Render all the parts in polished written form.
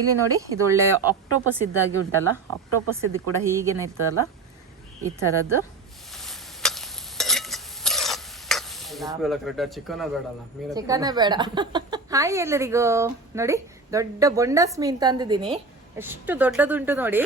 ಇಲ್ಲಿ ನೋಡಿ ಇದು ಒಳ್ಳೆ ಆಕ್ಟೋಪಸ್ ಇದ್ದಾಗಿ ಉಂಟಲ್ಲ, ಆಕ್ಟೋಪಸ್ ಇದು ಕೂಡ ಹೀಗೇನೆ ಇರ್ತದಲ್ಲ ಈ ಥರದ್ದು. ಚಿಕನೇ ಬೇಡ. ಹಾಯ್ ಎಲ್ಲರಿಗೂ. ನೋಡಿ ದೊಡ್ಡ ಬೊಂಡಸ್ ಮೀನ್ ತಂದಿದ್ದೀನಿ. ಎಷ್ಟು ದೊಡ್ಡದುಂಟು ನೋಡಿ,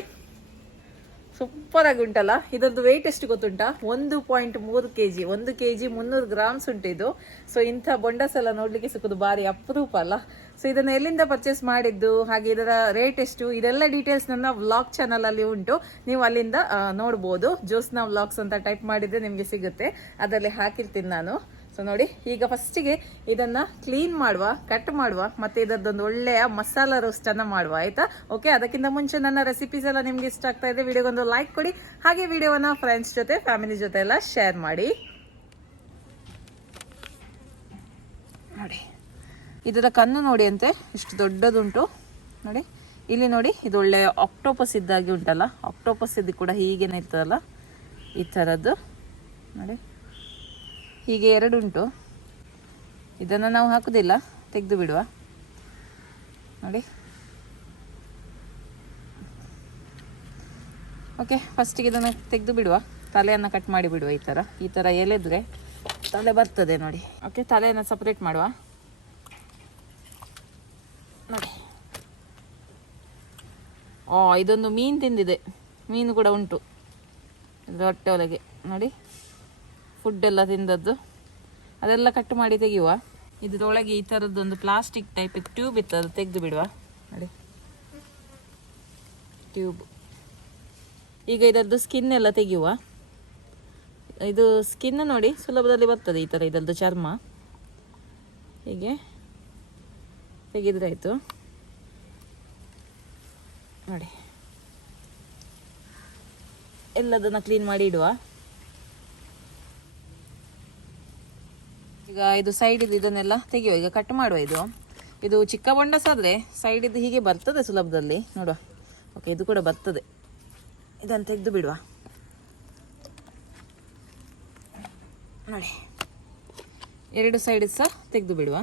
ಸೂಪರ್ ಆಗಿ ಉಂಟಲ್ಲ. ಇದರದ್ದು ವೆಯ್ಟ್ ಎಷ್ಟು ಗೊತ್ತುಂಟಾ? 1.3 kg, 1 kg 300 grams ಉಂಟು ಇದು. ಸೊ ಇಂಥ ಬೊಂಡಸ್ ಎಲ್ಲ ನೋಡ್ಲಿಕ್ಕೆ ಸಿಕ್ಕುದು ಭಾರಿ ಅಪರೂಪ ಅಲ್ಲ. ಸೊ ಇದನ್ನ ಎಲ್ಲಿಂದ ಪರ್ಚೇಸ್ ಮಾಡಿದ್ದು, ಹಾಗೆ ಇದರ ರೇಟ್ ಎಷ್ಟು, ಇದೆಲ್ಲ ಡೀಟೇಲ್ಸ್ ನನ್ನ ವ್ಲಾಗ್ ಚಾನಲ್ ಅಲ್ಲಿ ಉಂಟು, ನೀವು ಅಲ್ಲಿಂದ ನೋಡ್ಬೋದು. ಜ್ಯೋತ್ಸ್ನಾ ವ್ಲಾಗ್ಸ್ ಅಂತ ಟೈಪ್ ಮಾಡಿದ್ರೆ ನಿಮ್ಗೆ ಸಿಗುತ್ತೆ, ಅದರಲ್ಲಿ ಹಾಕಿರ್ತೀನಿ ನಾನು. ಸೊ ನೋಡಿ, ಈಗ ಫಸ್ಟಿಗೆ ಇದನ್ನ ಕ್ಲೀನ್ ಮಾಡುವ, ಕಟ್ ಮಾಡುವ, ಮತ್ತೆ ಇದರದೊಂದು ಒಳ್ಳೆಯ ಮಸಾಲಾ ರೋಸ್ಟ್ ಅನ್ನ ಮಾಡುವ, ಆಯ್ತಾ? ಓಕೆ, ಅದಕ್ಕಿಂತ ಮುಂಚೆ ನನ್ನ ರೆಸಿಪೀಸ್ ಎಲ್ಲ ನಿಮ್ಗೆ ಇಷ್ಟ ಆಗ್ತಾ ಇದೆ, ವಿಡಿಯೋಗೊಂದು ಲೈಕ್ ಕೊಡಿ, ಹಾಗೆ ವಿಡಿಯೋವನ್ನ ಫ್ರೆಂಡ್ಸ್ ಜೊತೆ, ಫ್ಯಾಮಿಲಿ ಜೊತೆ ಎಲ್ಲ ಶೇರ್ ಮಾಡಿ. ನೋಡಿ ಇದರ ಕಣ್ಣು ನೋಡಿ ಅಂತೆ ಎಷ್ಟು ದೊಡ್ಡದುಂಟು ನೋಡಿ. ಇಲ್ಲಿ ನೋಡಿ ಇದು ಒಳ್ಳೆ ಆಕ್ಟೋಪಸ್ ಇದ್ದಾಗಿ ಉಂಟಲ್ಲ, ಆಕ್ಟೋಪಸ್ ಇದು ಕೂಡ ಹೀಗೇನೆ ಇರ್ತದಲ್ಲ ಈ ಥರದ್ದು ನೋಡಿ. ಹೀಗೆ 2 ಉಂಟು. ಇದನ್ನು ನಾವು ಹಾಕುದಿಲ್ಲ, ತೆಗೆದು ಬಿಡುವ ನೋಡಿ. ಓಕೆ, ಫಸ್ಟಿಗೆ ಇದನ್ನು ತೆಗೆದು ಬಿಡುವ, ತಲೆಯನ್ನು ಕಟ್ ಮಾಡಿ ಬಿಡುವ. ಈ ಥರ ಎಳೆದ್ರೆ ತಲೆ ಬರ್ತದೆ ನೋಡಿ. ಓಕೆ, ತಲೆಯನ್ನು ಸಪ್ರೇಟ್ ಮಾಡುವ ನೋಡಿ. ಇದೊಂದು ಮೀನು ತಿಂದಿದೆ, ಮೀನು ಕೂಡ ಉಂಟು ಇದು ಹೊಟ್ಟೆ ಒಳಗೆ ನೋಡಿ. ಫುಡ್ ಎಲ್ಲ ತಿಂದದ್ದು ಅದೆಲ್ಲ ಕಟ್ ಮಾಡಿ ತೆಗೆಯುವ. ಇದರೊಳಗೆ ಈ ಥರದ್ದೊಂದು ಪ್ಲಾಸ್ಟಿಕ್ ಟೈಪ್ ಟ್ಯೂಬ್ ಇತ್ತು, ಅದು ತೆಗೆದು ಬಿಡುವ ನೋಡಿ, ಟ್ಯೂಬ್. ಈಗ ಇದರದ್ದು ಸ್ಕಿನ್ ಎಲ್ಲ ತೆಗೆಯುವ. ಇದು ಸ್ಕಿನ್ ನೋಡಿ ಸುಲಭದಲ್ಲಿ ಬರ್ತದೆ ಈ ಥರ, ಇದರದ್ದು ಚರ್ಮ ಹೀಗೆ ತೆಗೆದ್ರಾಯ್ತು ನೋಡಿ. ಎಲ್ಲದನ್ನು ಕ್ಲೀನ್ ಮಾಡಿ ಇಡುವ. ಈಗ ಇದು ಸೈಡ್ ಇದು ಇದನ್ನೆಲ್ಲ ತೆಗೆಯುವ, ಈಗ ಕಟ್ ಮಾಡುವ. ಇದು ಚಿಕ್ಕ ಬೊಂಡಸ್ ಆದರೆ ಸೈಡ್ ಇದು ಹೀಗೆ ಬರ್ತದೆ ಸುಲಭದಲ್ಲಿ ನೋಡುವ. ಓಕೆ, ಇದು ಕೂಡ ಬರ್ತದೆ, ಇದನ್ನು ತೆಗೆದು ಬಿಡುವ ನೋಡಿ. 2 ಸೈಡ್ ಸಹ ತೆಗೆದು ಬಿಡುವ.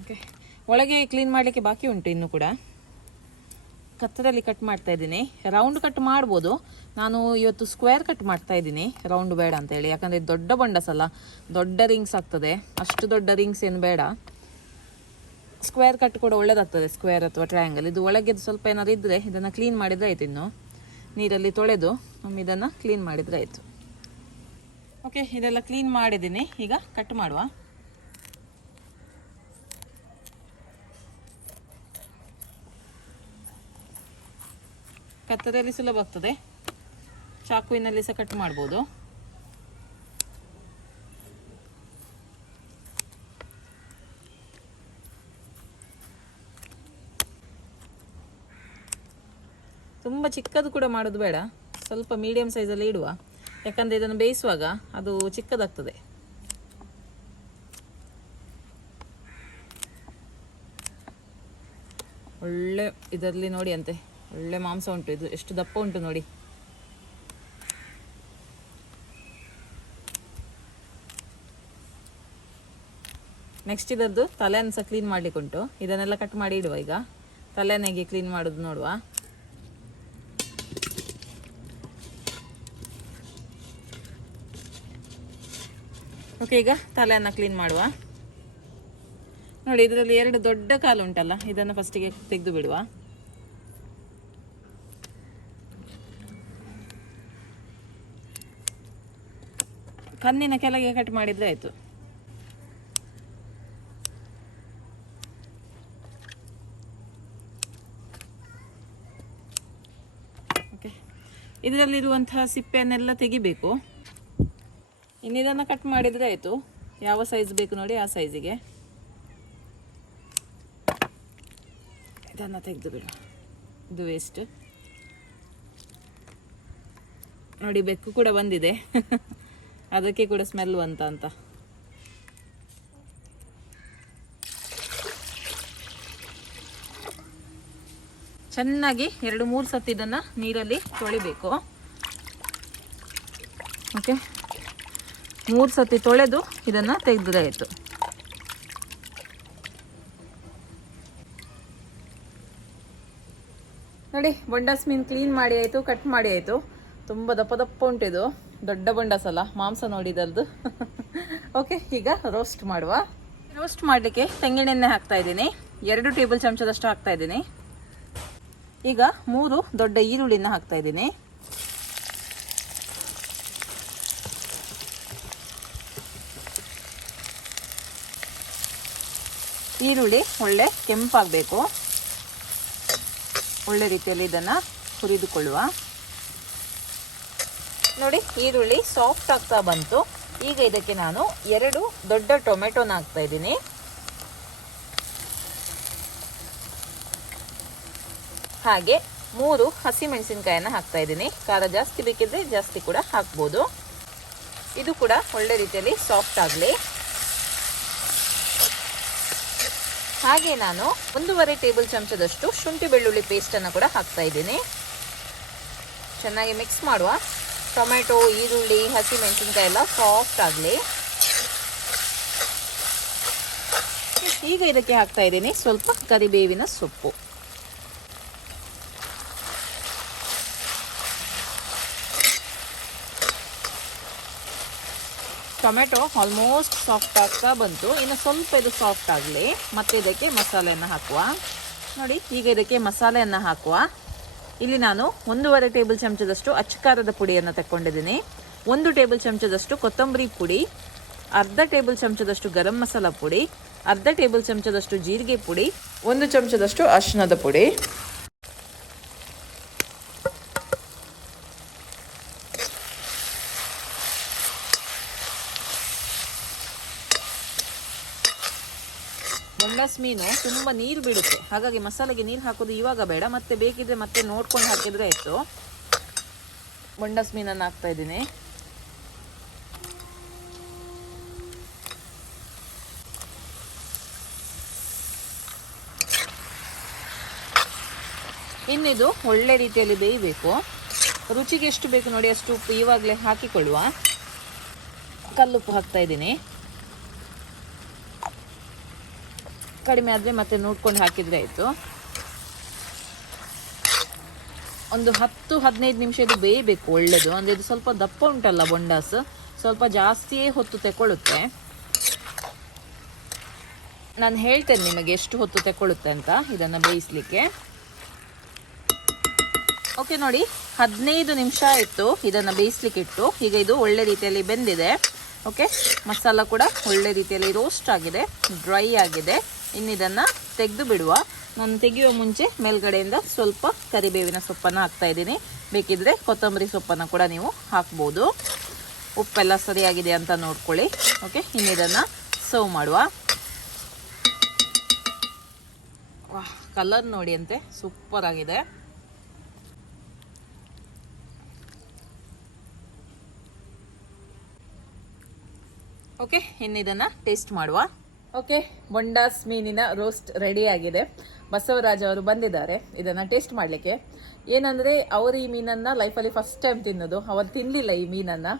ಓಕೆ, ಒಳಗೆ ಕ್ಲೀನ್ ಮಾಡಲಿಕ್ಕೆ ಬಾಕಿ ಉಂಟು ಇನ್ನು ಕೂಡ. ಕತ್ತರಲ್ಲಿ ಕಟ್ ಮಾಡ್ತಾ ಇದ್ದೀನಿ. ರೌಂಡ್ ಕಟ್ ಮಾಡ್ಬೋದು, ನಾನು ಇವತ್ತು ಸ್ಕ್ವೇರ್ ಕಟ್ ಮಾಡ್ತಾ ಇದ್ದೀನಿ, ರೌಂಡ್ ಬೇಡ ಅಂತ ಹೇಳಿ. ಯಾಕಂದರೆ ದೊಡ್ಡ ಬೊಂಡಸ್ ಅಲ್ಲ, ದೊಡ್ಡ ರಿಂಗ್ಸ್ ಆಗ್ತದೆ, ಅಷ್ಟು ದೊಡ್ಡ ರಿಂಗ್ಸ್ ಏನು ಬೇಡ. ಸ್ಕ್ವೇರ್ ಕಟ್ ಕೂಡ ಒಳ್ಳೇದಾಗ್ತದೆ, ಸ್ಕ್ವೇರ್ ಅಥವಾ ಟ್ರಯಾಂಗಲ್. ಇದು ಒಳಗೆ ಸ್ವಲ್ಪ ಏನಾದ್ರು ಇದ್ದರೆ ಇದನ್ನು ಕ್ಲೀನ್ ಮಾಡಿದರೆ ಆಯ್ತು. ಇನ್ನು ನೀರಲ್ಲಿ ತೊಳೆದು ಒಮ್ಮೆ ಇದನ್ನು ಕ್ಲೀನ್ ಮಾಡಿದರೆ ಆಯಿತು. ಓಕೆ, ಇದೆಲ್ಲ ಕ್ಲೀನ್ ಮಾಡಿದ್ದೀನಿ, ಈಗ ಕಟ್ ಮಾಡುವ. ಕತ್ತರಲ್ಲಿ ಸುಲಭ ಆಗ್ತದೆ, ಚಾಕುವಿನಲ್ಲಿ ಸಹ ಕಟ್ ಮಾಡ್ಬೋದು. ತುಂಬ ಚಿಕ್ಕದು ಕೂಡ ಮಾಡೋದು ಬೇಡ, ಸ್ವಲ್ಪ ಮೀಡಿಯಂ ಸೈಜಲ್ಲಿ ಇಡುವ. ಯಾಕಂದರೆ ಇದನ್ನು ಬೇಯಿಸುವಾಗ ಅದು ಚಿಕ್ಕದಾಗ್ತದೆ. ಒಳ್ಳೆ ಇದರಲ್ಲಿ ನೋಡಿ ಅಂತೆ ಒಳ್ಳೆ ಮಾಂಸ ಉಂಟು. ಇದು ಎಷ್ಟು ದಪ್ಪ ಉಂಟು ನೋಡಿ. ನೆಕ್ಸ್ಟ್ ಇದರದ್ದು ತಲೆಯನ್ನು ಸಹ ಕ್ಲೀನ್ ಮಾಡ್ಲಿಕ್ಕೆ ಉಂಟು. ಇದನ್ನೆಲ್ಲ ಕಟ್ ಮಾಡಿ ಇಡುವ. ಈಗ ತಲೆನೆಗೆ ಕ್ಲೀನ್ ಮಾಡೋದು ನೋಡುವ. ಓಕೆ, ಈಗ ತಲೆಯನ್ನು ಕ್ಲೀನ್ ಮಾಡುವ ನೋಡಿ. ಇದರಲ್ಲಿ 2 ದೊಡ್ಡ ಕಾಲು ಉಂಟಲ್ಲ, ಇದನ್ನು ಫಸ್ಟಿಗೆ ತೆಗೆದು ಬಿಡುವ. ಕಣ್ಣಿನ ಕೆಳಗೆ ಕಟ್ ಮಾಡಿದರೆ ಆಯಿತು. ಓಕೆ, ಇದರಲ್ಲಿರುವಂತಹ ಸಿಪ್ಪೆಯನ್ನೆಲ್ಲ ತೆಗಿಬೇಕು. ಇನ್ನಿದನ್ನು ಕಟ್ ಮಾಡಿದರೆ ಆಯಿತು. ಯಾವ ಸೈಜ್ ಬೇಕು ನೋಡಿ ಆ ಸೈಜಿಗೆ ಇದನ್ನು ತೆಗೆದು ಬಿಡು. ಇದು ವೇಸ್ಟ್ ನೋಡಿ. ಬೆಕ್ಕು ಕೂಡ ಬಂದಿದೆ, ಅದಕ್ಕೆ ಕೂಡ ಸ್ಮೆಲ್ ಅಂತ. ಚೆನ್ನಾಗಿ 2-3 ಸತಿ ಇದನ್ನು ನೀರಲ್ಲಿ ತೊಳಿಬೇಕು. ಓಕೆ, 3 ಸತಿ ತೊಳೆದು ಇದನ್ನು ತೆಗೆದ್ರೆ ಆಯಿತು. ನೋಡಿ, ಬೊಂಡಾಸ್ ಮೀನು ಕ್ಲೀನ್ ಮಾಡಿ ಆಯಿತು, ಕಟ್ ಮಾಡಿ ಆಯಿತು. ತುಂಬ ದಪ್ಪ ದಪ್ಪ ಉಂಟಿದು, ದೊಡ್ಡ ಬೊಂಡಾಸ್ ಅಲ್ಲ, ಮಾಂಸ ನೋಡಿದಲ್ದು. ಓಕೆ, ಈಗ ರೋಸ್ಟ್ ಮಾಡುವ. ರೋಸ್ಟ್ ಮಾಡಲಿಕ್ಕೆ ತೆಂಗಿನೆಣ್ಣೆ ಹಾಕ್ತಾ ಇದ್ದೀನಿ, 2 ಟೇಬಲ್ ಚಮಚದಷ್ಟು ಹಾಕ್ತಾ ಇದ್ದೀನಿ. ಈಗ 3 ದೊಡ್ಡ ಈರುಳ್ಳಿನ ಹಾಕ್ತಾ ಇದ್ದೀನಿ. ಈರುಳ್ಳಿ ಒಳ್ಳೆ ಕೆಂಪಾಗಬೇಕು, ಒಳ್ಳೆ ರೀತಿಯಲ್ಲಿ ಇದನ್ನು ಹುರಿದುಕೊಳ್ಳುವ. ನೋಡಿ, ಈರುಳ್ಳಿ ಸಾಫ್ಟ್ ಆಗ್ತಾ ಬಂತು. ಈಗ ಇದಕ್ಕೆ ನಾನು 2 ದೊಡ್ಡ ಟೊಮೆಟೊನ ಹಾಕ್ತಾ ಇದ್ದೀನಿ. ಹಾಗೆ 3 ಹಸಿಮೆಣಸಿನಕಾಯಿನ ಹಾಕ್ತಾ ಇದ್ದೀನಿ. ಖಾರ ಜಾಸ್ತಿ ಬೇಕಿದ್ರೆ ಜಾಸ್ತಿ ಕೂಡ ಹಾಕ್ಬೋದು. ಇದು ಕೂಡ ಒಳ್ಳೆ ರೀತಿಯಲ್ಲಿ ಸಾಫ್ಟ್ ಆಗಲಿ. ಹಾಗೆ ನಾನು 1.5 ಟೇಬಲ್ ಚಮಚದಷ್ಟು ಶುಂಠಿ ಬೆಳ್ಳುಳ್ಳಿ ಪೇಸ್ಟನ್ನು ಕೂಡ ಹಾಕ್ತಾ ಇದ್ದೀನಿ. ಚೆನ್ನಾಗಿ ಮಿಕ್ಸ್ ಮಾಡುವ. ಟೊಮೆಟೊ, ಈರುಳ್ಳಿ, ಹಸಿಮೆಣಸಿನಕಾಯಿ ಎಲ್ಲ ಸಾಫ್ಟ್ ಆಗಲಿ. ಈಗ ಇದಕ್ಕೆ ಹಾಕ್ತಾ ಇದ್ದೀನಿ ಸ್ವಲ್ಪ ಕರಿಬೇವಿನ ಸೊಪ್ಪು. ಟೊಮೆಟೊ ಆಲ್ಮೋಸ್ಟ್ ಸಾಫ್ಟ್ ಆಗ್ತಾ ಬಂತು. ಇನ್ನು ಸ್ವಲ್ಪ ಇದು ಸಾಫ್ಟ್ ಆಗಲಿ. ಮತ್ತೆ ಇದಕ್ಕೆ ಮಸಾಲೆಯನ್ನು ಹಾಕುವ. ನೋಡಿ, ಈಗ ಇದಕ್ಕೆ ಮಸಾಲೆಯನ್ನು ಹಾಕುವ. ಇಲ್ಲಿ ನಾನು 1.5 ಟೇಬಲ್ ಚಮಚದಷ್ಟು ಅಚ್ಚಕಾರದ ಪುಡಿಯನ್ನು ತಗೊಂಡಿದ್ದೀನಿ, 1 ಟೇಬಲ್ ಚಮಚದಷ್ಟು ಕೊತ್ತಂಬರಿ ಪುಡಿ, ಅರ್ಧ ಟೇಬಲ್ ಚಮಚದಷ್ಟು ಗರಂ ಮಸಾಲ ಪುಡಿ, ಅರ್ಧ ಟೇಬಲ್ ಚಮಚದಷ್ಟು ಜೀರಿಗೆ ಪುಡಿ, 1 ಚಮಚದಷ್ಟು ಅರಿಶಿಣದ ಪುಡಿ. ಬೊಂಡಾಸ್ ಮೀನು ತುಂಬ ನೀರು ಬಿಡುತ್ತೆ, ಹಾಗಾಗಿ ಮಸಾಲೆಗೆ ನೀರು ಹಾಕೋದು ಇವಾಗ ಬೇಡ, ಮತ್ತೆ ಬೇಕಿದ್ರೆ ಮತ್ತೆ ನೋಡ್ಕೊಂಡು ಹಾಕಿದ್ರೆ ಆಯಿತು. ಬೊಂಡಾಸ್ ಮೀನನ್ನು ಹಾಕ್ತಾ ಇದ್ದೀನಿ. ಇನ್ನಿದು ಒಳ್ಳೆ ರೀತಿಯಲ್ಲಿ ಬೇಯಬೇಕು. ರುಚಿಗೆ ಎಷ್ಟು ಬೇಕು ನೋಡಿ ಅಷ್ಟು ಉಪ್ಪು ಇವಾಗಲೇ ಹಾಕಿಕೊಳ್ಳುವ. ಕಲ್ಲುಪ್ಪು ಹಾಕ್ತಾ ಇದ್ದೀನಿ. ಕಡಿಮೆ ಆದರೆ ಮತ್ತೆ ನೋಡ್ಕೊಂಡು ಹಾಕಿದರೆ ಆಯಿತು. ಒಂದು 10-15 ನಿಮಿಷ ಇದು ಬೇಯಬೇಕು ಒಳ್ಳೆಯದು. ಅಂದರೆ ಇದು ಸ್ವಲ್ಪ ದಪ್ಪ ಉಂಟಲ್ಲ ಬೊಂಡಾಸ್, ಸ್ವಲ್ಪ ಜಾಸ್ತಿಯೇ ಹೊತ್ತು ತಗೊಳ್ಳುತ್ತೆ. ನಾನು ಹೇಳ್ತೇನೆ ನಿಮಗೆ ಎಷ್ಟು ಹೊತ್ತು ತಗೊಳ್ಳುತ್ತೆ ಅಂತ ಇದನ್ನು ಬೇಯಿಸಲಿಕ್ಕೆ. ಓಕೆ, ನೋಡಿ 15 ನಿಮಿಷ ಆಯಿತು ಇದನ್ನು ಬೇಯಿಸ್ಲಿಕ್ಕೆ ಇಟ್ಟು. ಈಗ ಇದು ಒಳ್ಳೆ ರೀತಿಯಲ್ಲಿ ಬೆಂದಿದೆ. ಓಕೆ, ಮಸಾಲ ಕೂಡ ಒಳ್ಳೆ ರೀತಿಯಲ್ಲಿ ರೋಸ್ಟ್ ಆಗಿದೆ, ಡ್ರೈ ಆಗಿದೆ. ಇನ್ನು ಇದನ್ನು ತೆಗೆದು ಬಿಡುವ. ನಾನು ತೆಗೆಯುವ ಮುಂಚೆ ಮೇಲ್ಗಡೆಯಿಂದ ಸ್ವಲ್ಪ ಕರಿಬೇವಿನ ಸೊಪ್ಪನ್ನು ಹಾಕ್ತಾ ಇದ್ದೀನಿ. ಬೇಕಿದ್ರೆ ಕೊತ್ತಂಬರಿ ಸೊಪ್ಪನ್ನು ಕೂಡ ನೀವು ಹಾಕ್ಬೋದು. ಉಪ್ಪೆಲ್ಲ ಸರಿಯಾಗಿದೆ ಅಂತ ನೋಡ್ಕೊಳ್ಳಿ. ಓಕೆ, ಇನ್ನು ಇದನ್ನು ಸರ್ವ್ ಮಾಡುವ. ವಾಹ್, ಕಲರ್ ನೋಡಿ ಅಂತೆ, ಸೂಪರ್ ಆಗಿದೆ. ಓಕೆ, ಇನ್ನು ಇದನ್ನು ಟೇಸ್ಟ್ ಮಾಡುವ. ಓಕೆ, ಬೊಂಡಾಸ್ ಮೀನಿನ ರೋಸ್ಟ್ ರೆಡಿ ಆಗಿದೆ. ಬಸವರಾಜ್ ಅವರು ಬಂದಿದ್ದಾರೆ ಇದನ್ನು ಟೇಸ್ಟ್ ಮಾಡಲಿಕ್ಕೆ. ಏನಂದರೆ ಅವರು ಈ ಮೀನನ್ನು ಲೈಫಲ್ಲಿ ಫಸ್ಟ್ ಟೈಮ್ ತಿನ್ನೋದು, ಅವರು ತಿನ್ನಲಿಲ್ಲ ಈ ಮೀನನ್ನು.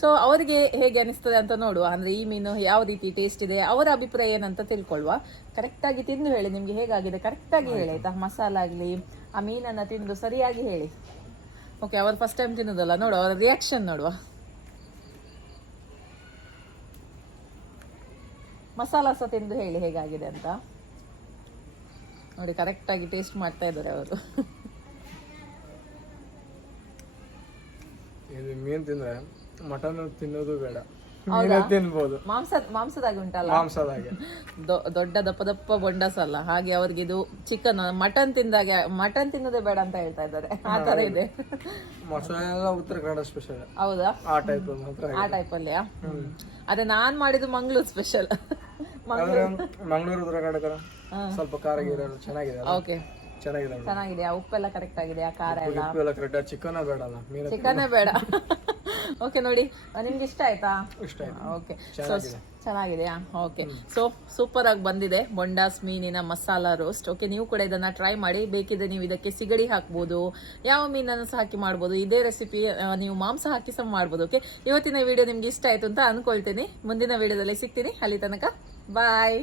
ಸೊ ಅವರಿಗೆ ಹೇಗೆ ಅನಿಸ್ತದೆ ಅಂತ ನೋಡುವ. ಅಂದರೆ ಈ ಮೀನು ಯಾವ ರೀತಿ ಟೇಸ್ಟ್ ಇದೆ, ಅವರ ಅಭಿಪ್ರಾಯ ಏನಂತ ತಿಳ್ಕೊಳ್ಳುವ. ಕರೆಕ್ಟಾಗಿ ತಿಂದು ಹೇಳಿ, ನಿಮಗೆ ಹೇಗಾಗಿದೆ ಕರೆಕ್ಟಾಗಿ ಹೇಳಿ ಆಯಿತಾ. ಮಸಾಲ ಆಗಲಿ ಆ ಮೀನನ್ನು ತಿಂದು ಸರಿಯಾಗಿ ಹೇಳಿ. ಓಕೆ, ಅವರು ಫಸ್ಟ್ ಟೈಮ್ ತಿನ್ನೋದಲ್ಲ, ನೋಡುವ ಅವರ ರಿಯಾಕ್ಷನ್ ನೋಡುವ. ಮಸಾಲ ಸಹ ತಿಂದು ಹೇಳಿ ಹೇಗಾಗಿದೆ ಅಂತ ನೋಡಿ. ಕರೆಕ್ಟಾಗಿ ಟೇಸ್ಟ್ ಮಾಡ್ತಾ ಇದ್ದಾರೆ ಅವರು. ಮೀನು ತಿಂದ್ರೆ ಮಟನ್ ತಿನ್ನೋದು ಬೇಡ, ತಿನ್ಬೋದು. ಮಾಂಸದಾಗಿ ಉಂಟಲ್ಲ, ಮಾಂಸದಾಗೆ ದೊಡ್ಡ ದಪ್ಪ ದಪ್ಪ ಬೊಂಡಾಸ್ ಅಲ್ಲ, ಹಾಗೆ ಅವ್ರಿಗೆ ಇದು ಚಿಕನ್ ಮಟನ್ ತಿಂದಾಗೆ. ಮಟನ್ ತಿನ್ನೋದೇ ಬೇಡ ಅಂತ ಹೇಳ್ತಾ ಇದ್ದಾರೆ. ಆ ತರ ಇದೆ. ಮಸಾಲ ಉತ್ತರ ಕನ್ನಡ ಸ್ಪೆಷಲ್. ಹೌದಾ? ಆ ಟೈಪ್ ಅಲ್ಲಿಯಾ? ಅದೇ ನಾನ್ ಮಾಡಿದ್ದು ಮಂಗಳೂರು ಸ್ಪೆಷಲ್. ಮಂಗಳೂರು ಉತ್ತರ ಕನ್ನಡ ಸ್ವಲ್ಪ ಖಾರ ಚೆನ್ನಾಗಿದೆ. ಓಕೆ, ಚೆನ್ನಾಗಿದೆ. ಉಪ್ಪೆಲ್ಲ ಕರೆಕ್ಟ್ ಆಗಿದೆ, ಖಾರ ಎಲ್ಲ ಕರೆಕ್ಟ್. ಚಿಕನ್ ಬೇಡ, ಚಿಕನ್ ಬೇಡ. ಓಕೆ ನೋಡಿ ನಿಮ್ಗೆ ಇಷ್ಟ ಆಯ್ತಾ? ಇಷ್ಟ ಆಯ್ತು. ಓಕೆ ಚೆನ್ನಾಗಿದೆ. ಚೆನ್ನಾಗಿದೆಯಾ? ಓಕೆ ಸೊ ಸೂಪರ್ ಆಗಿ ಬಂದಿದೆ ಬೊಂಡಾಸ್ ಮೀನಿನ ಮಸಾಲಾ ರೋಸ್ಟ್. ಓಕೆ ನೀವು ಕೂಡ ಇದನ್ನ ಟ್ರೈ ಮಾಡಿ. ಬೇಕಿದ್ರೆ ನೀವು ಇದಕ್ಕೆ ಸಿಗಡಿ ಹಾಕ್ಬೋದು, ಯಾವ ಮೀನನ್ನು ಸಹ ಹಾಕಿ ಮಾಡ್ಬೋದು. ಇದೇ ರೆಸಿಪಿ ನೀವು ಮಾಂಸ ಹಾಕಿ ಸಹ ಮಾಡ್ಬೋದು. ಓಕೆ ಇವತ್ತಿನ ವಿಡಿಯೋ ನಿಮ್ಗೆ ಇಷ್ಟ ಆಯ್ತು ಅಂತ ಅನ್ಕೊಳ್ತೀನಿ. ಮುಂದಿನ ವಿಡಿಯೋದಲ್ಲಿ ಸಿಗ್ತೀನಿ. ಅಲ್ಲಿ ತನಕ ಬಾಯ್.